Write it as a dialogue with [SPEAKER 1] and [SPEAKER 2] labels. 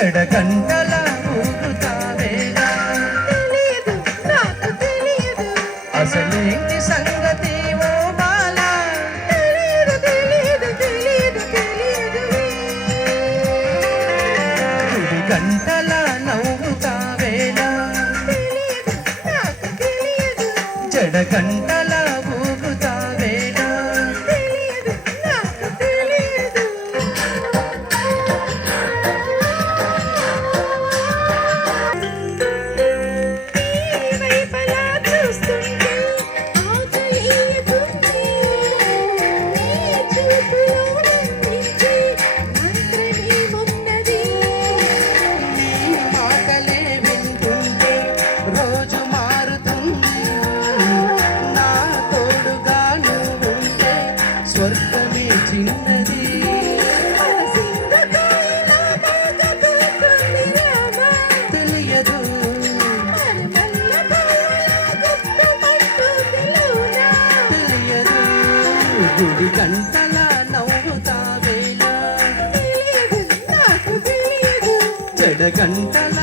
[SPEAKER 1] ఇక్కడ గంటల అసలేంటి సంగతి ఓ బాల. గంటల నవ్వుతావేలా జడ గంట స్వర్గమే చిన్నది. తెలియదు. తెలియదు. గుడి గంటల నవ్వుతావేలా గంటల